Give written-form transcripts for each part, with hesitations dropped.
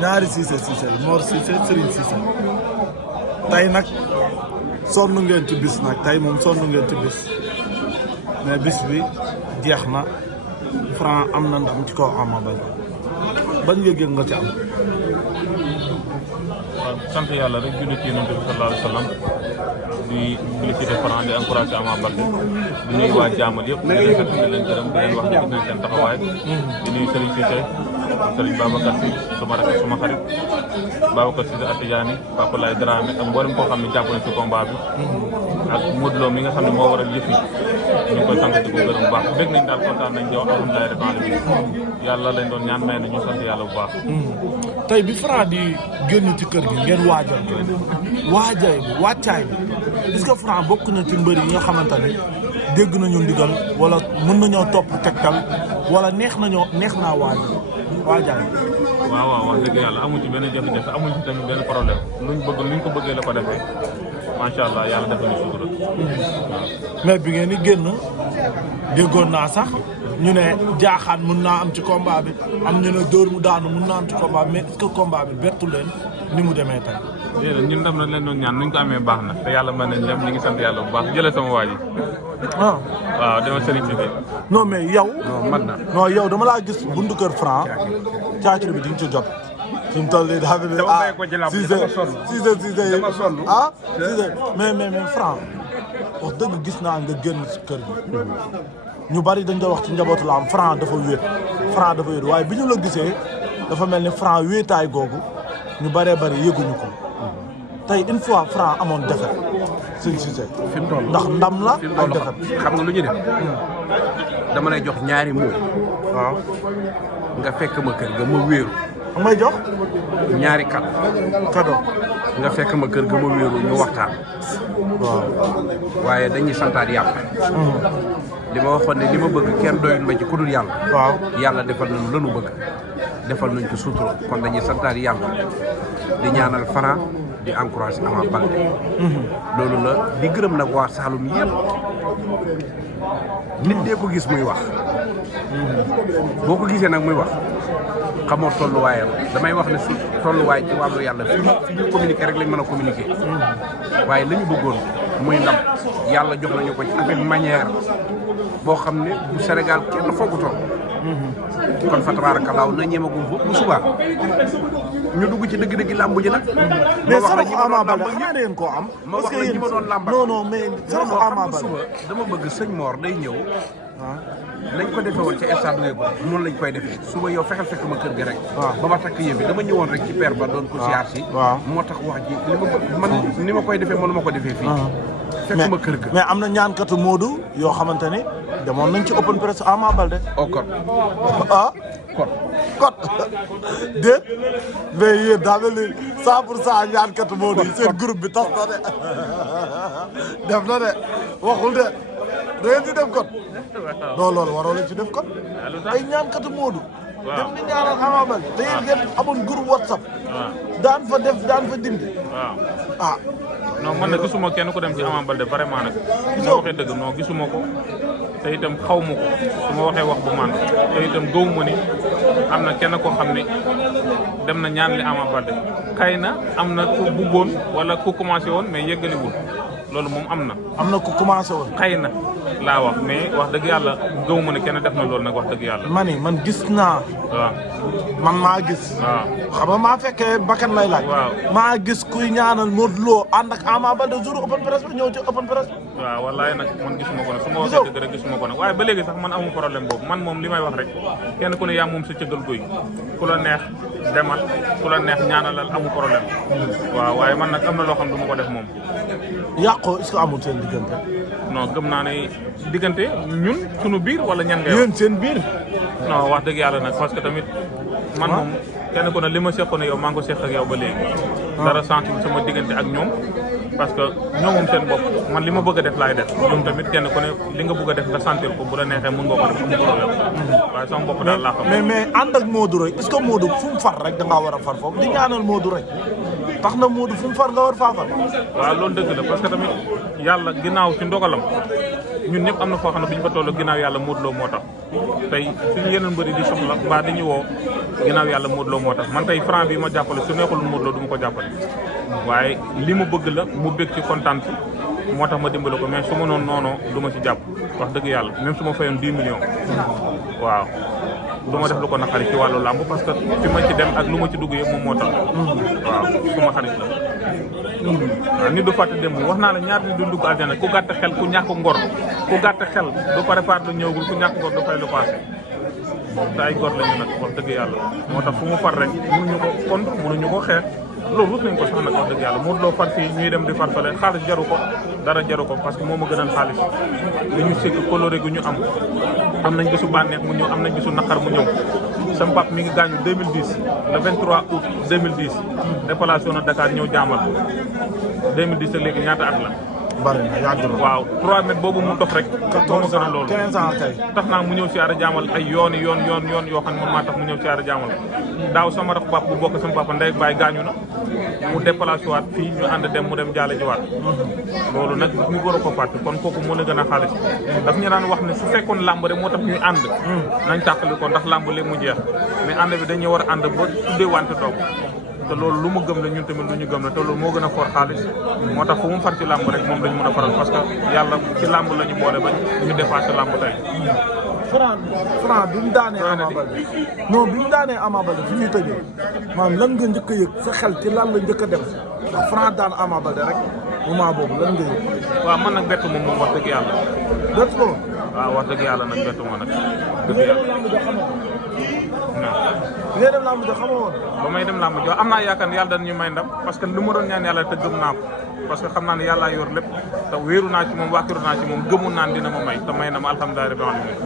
ñaari Cissé la Mor Cissé Serigne Cissé tey nag sonn ngeen ci bis nag tey moom sonn ngeen ci bis mais bis bi jeex na Franc am na ndam ci kaw Ama Baldé ban yëg-yëg nga ci am. waaw sant yàlla rek julli ci Yonent bi sallallahu alayhi wa sallam di félicité Franc di encouragé Ama Baldé di nuyu waa jaamal yëpp di leen sant di leen gërëm di leen wax ne gis nañ seen taxawaay di nuyu Serigne Cissé Serigne Babacar Sy sama rakk suma xarit Babacar Sy Atijani Papa Lay Dramé ak mboolem koo xam ne jàpp na ci combat bi ak Modou Lo mi nga xam ne moo waral yëf yi ñu ngi koy sant di ko gërëm bu baax dégg nañ daal kontaan nañ jox alhamdulilah rabbil alamin yàlla lañ doon ñaan may na ñu sant yàlla bu baax. tey bi Franc di génn ci kër gi ngeen wàccaay bi est-ce que Franc bokk na ci mbër yi nga xamante ne dégg nañu ndigal wala mën nañoo topp tegtal wala neex naa waajaay. waaw wax dëgg yàlla amuñ ci benn jafe-jafe amuñ ci tamit benn problème luñ ko bëggee la ko defee macha allah yàlla def nañu sutura. mais bi ngeen di génn déggoon naa sax ñu ne jaaxaan mën naa am ci combat bi am ñu ne dóor mu daanu mën naa am ci combat bi mais est-ce que combat bi bettu leen ni mu demee tey. déedéet ñun tam na leen doon ñaan nuñ ko amee baax na te yàlla mën nañ dem ñu ngi sant yàlla bu baax jëlee sama waa ji. waaw dama Serigne Cissé. non mais yow. non man na. non yow dama laa gis buntu kër Franc caakiri bi di nga ci jot. fi mu toll nii daa mel ni Cissé mais Franc wax dëgg gis naa nga génn ci kër gi. ñu bari dañ doon wax ci njabootu la am Franc dafa wéet waaye bi ñu la gisee dafa mel ni Franc wéetaay googu ñu baree bari yëguñu ko tey une fois Franc amoon défaite Serigne Cissé fi mu toll ndax ndam la ak défaite xam nga lu ñu def dama lay jox ñaari mots waaw nga fekk ma kër ga ma wéeru may jox ñaari kado nga fekk ma kër ga ma wéeru ñu waxtaan waaw waaye dañuy santaat yàlla li ma waxoon ne li ma bëgg kenn doyul ma ci ku dul yàlla waaw yàlla defal nañu lanu bëgg defal nañ ko sutura kon dañuy santaat yàlla di ñaanal Franc di encouragé Ama Baldé loolu la di gërëm nag waa Saloum yëpp nit dee ko gis muy wax boo ko gisee nag muy wax xamoo tolluwaayam damay wax ne su tolluwaay ci wàllu yàlla fi ñu communiquer rek lañ mën a communiquer waaye la ñu bëggoon muy ndam yàlla jox nañu ko ci avec manière boo xam ne bu Sénégal kenn foogutoon kon fa tabaarakallaahu na ñeemagum bu subaa ñu dugg ci dëgg-dëgg làmb ji nag. mais saraxu Ama Baldé xanaa ngeen koo am. ma wax la ñi ma doon làmb non mais saraxu Ama Baldé suba dama bëgg sëñ Mor day ñëw. nañ ko defee woon ca stade Léego noonu lañ koy defee suba yow fexeel fekk ma kër ga rek. ba ma takk yëf bi dama ñëwoon rek ci père ba doon ko siyaar si. moo tax wax ji li ma man ni ma koy defee mënu ma ko defee fii. fekk ma kër ga mais am na ñaankatu Modou yoo xamante ne demoon nañ ci open press Ama Baldé. au code. code déet mais yéen daa mel ni 100% ñaankatu Modou yi seen groupe bi tas na de def na de waxul de da ngeen di def code. non loolu waroo leen ci def code. ay ñaankatu Modou. dem di ñaanal Ama Baldé te yéen ngeen amoon groupe WhatsApp. daan fa def daan fa dindi. waaw non man nag gisuma kenn ku dem ci Ama Baldé vraiment nag. su ma waxee dëgg non gisuma ko te itam xaw ma ko su ma waxee wax bu man te itam gëw ma ni am na kenn koo xam ne dem na ñaan li Ama Baldé xëy na am na ku bëggoon wala ku commencé woon mais yëggaliwul loolu moom am na. am na ku commencé woon. xëy na laa wax mais wax dëgg yàlla gëw ma ne kenn def na loolu nag wax dëgg yàlla. man gis naa. waaw man maa gis. waaw xam nga maa fekkee bakkan lay laaj. waaw maa gis kuy ñaanal Modou Lo ànd ak Ama Baldé jour open press bi ñëw ci open press. waaw wallaay nag man gisuma ko nag su ma waxee dëgg rek gisuma ko nag waaye ba léegi sax man amu problème boobu man moom li may wax rek kenn ku ne yaa moom sa cëggal guy ku la neex demal ku la neex ñaanalal amu problème waaw waaye man nag am na loo xam du ma ko def moom. yàqoo est-ce que amul seen diggante. non gëm naa ne diggante ñun suñu biir wala ñan ngay wax. yéen seen biir. non wax dëgg yàlla nag parce que tamit man moom kenn ku ne li ma seqoon yow maa ngi ko seq ak yow ba léegi. dara senti sama diggante ak ñoom parce que ñoo moom seen bopp man li ma bëgg a def laay def ñoom tamit kenn ku ne li nga bëgg a def nga sentir ko bu la neexee mën nga ko def amul problème waaye sama bopp daal laa xam. mais ànd ak Modou rek est-ce que Modou fu mu far rek da ngaa war a far foofu di ñaanal Modou rek. tax na Modou fu mu far nga war faa far. waaw loolu dëgg la parce que tamit yàlla ginnaaw ci ndogalam ñun ñëpp am na foo xam ne bu ñu fa toll ginnaaw yàlla Modou Lo moo tax tey suñu yeneen mbëri di soxla mbaa di ñu woo ginnaaw yàlla Modou Lo moo tax man tey franc bi ma jàppale su neexul Modou Lo du ma ko jàppale waaye li mu bëgg la mu bëgg ci kontaan ci moo tax ma dimbale ko mais su ma noonu noonoo du ma ci jàpp wax dëgg yàlla même su ma fayoon 10 millions waaw du ma def lu ko naqari ci wàllu làmb parce que fi ma ci dem ak lu ma ci dugg yëpp moom moo tax waaw suma xarit la waaw nit du fàtte démb wax naa la ñaar nit du dugg aljana ku gàtt xel ku ñàkk ngor ku gàtt xel du prépare lu ñëwagul ku ñàkk ngor du fay lu passé te ay gor lañu nag wax dëgg yàlla moo tax fu mu far rek mënuñu ko contre mënuñu ko xeex loolu rus nañ ko sax nag wax dëgg yàlla Modou Lo far fii ñuy dem di far fale xaalis jaru ko dara jaru ko parce que moo ma gënal xaalis li ñu sekk coloré gu ñu am nañ bisu bànneex mu ñëw am nañ bisu naqar mu ñëw sama pap mi ngi gaañu 2010 le 23 août 2010 déplacé na Dakar ñëw jaamal 2010 léegi ñaata at la bari na yàgg na waaw 3 mètres boobu mu dox rek moo ma gënal loolu 15 ans kay tax naa mu ñëw si aara jaamal ay yoon yoo xam ne man maa tax mu ñëw si aara jaamal daaw sama rak pap bu bokk sama papa ndey baay gaañu na mu déplacé waat fii ñu ànd dem mu dem jaale ji waat loolu nag ñu war a ko fàtte kon kooku mën a gën a xaalis daf ñu daan wax ne su fekkoon làmb rek moo tax ñuy ànd nañ tàqali ko ndax làmb léegi mu jeex mais ànd bi dañuy war a ànd ba tuddee wante doom te loolu lu mu gëm la ñun tamit lu ñu gëm la te loolu moo gën a for xaalis moo tax fu mu far ci làmb rek moom dañu mën a faral parce que yàlla ci làmb la ñu boole ba ñu dépassé làmb tey Franc bi mu daanee Ama Baldé non bi mu daanee Ama Baldé fi ñuy tëjee maanaam lan nga njëkk a yëg sa xel ci lan la njëkk a dem ndax Franc daan Ama Baldé rek moment boobu lan nga yëg. waaw man nag bettu moom wax dëgg yàlla. bettu ko. waaw wax dëgg yàlla nag bettu ma nag. dëgg yàlla ngay dem làmb ja xamoo woon. ba may dem làmb ja am naa yaakaar ne yàlla dañu may ndam parce que lu ma doon ñaan yàlla te gëm naa ko parce que xam naa ne yàlla yor lépp te wéeru naa ci moom wàkkiru naa ci moom gëmu naan dina ma may te may na ma alhamdulilah rabbil alamin.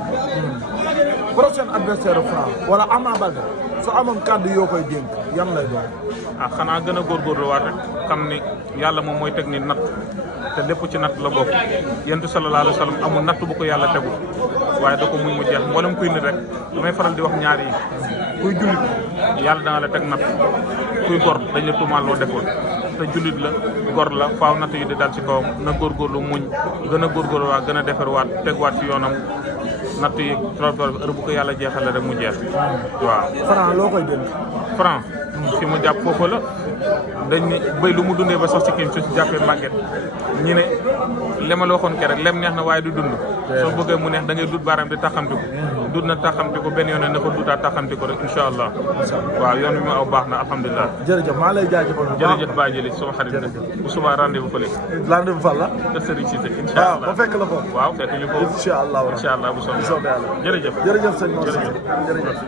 prochain adversaire Franc wala Ama Baldé su amoon kàddu yoo koy dénk yan lay doon. xanaa gën a góorgóorlu waat rek xam ni yàlla moom mooy teg ni natt te lépp ci natt la bokk yonent sallallahu alayhi wa sallam amul natt bu ko yàlla tegul waaye da ko muñ mu jeex mboolem kuy nit rek damay faral di wax ñaar yi kuy jullit yàlla dana la teg natt kuy gor dañ la tuumaal loo defoon te jullit la gor la faaw natt yi di dal ci kawam na góorgóorlu muñ gën a góorgóorlu waat gën a defarwaat tegwaat ci yoonam natt yi trop heure bu ko yàlla jeexale rek mu jeex waaw. Franc loo koy dénk. Franc fi mu jàpp foofu la dañ ne béy lu mu dundee ba sax ci kiim su ci jàppee màgget ñi ne lema la waxoon ke rek lem neex na waaye du dund soo bëggee mu neex da ngay dut baaraam di taxamtiku dut na taxamtiku benn yoon ne na ko dutaat taxamtiku rek incha allah waaw yoon bi mu aw baax na alhamdulilah. jërëjëf maa lay jaajëfal bu baax jërëjëf Baye Jëli sama xarit la bu subaa rendez-vous fële. rendez-vous fan la. kër Serigne Cissé incha allah waaw ba fekk la ko. waaw fekk ñu ko incha allah incha allah bu soobee yàlla jërëjëf jërëjëf sëñ Mor jërëjëf jërëjëf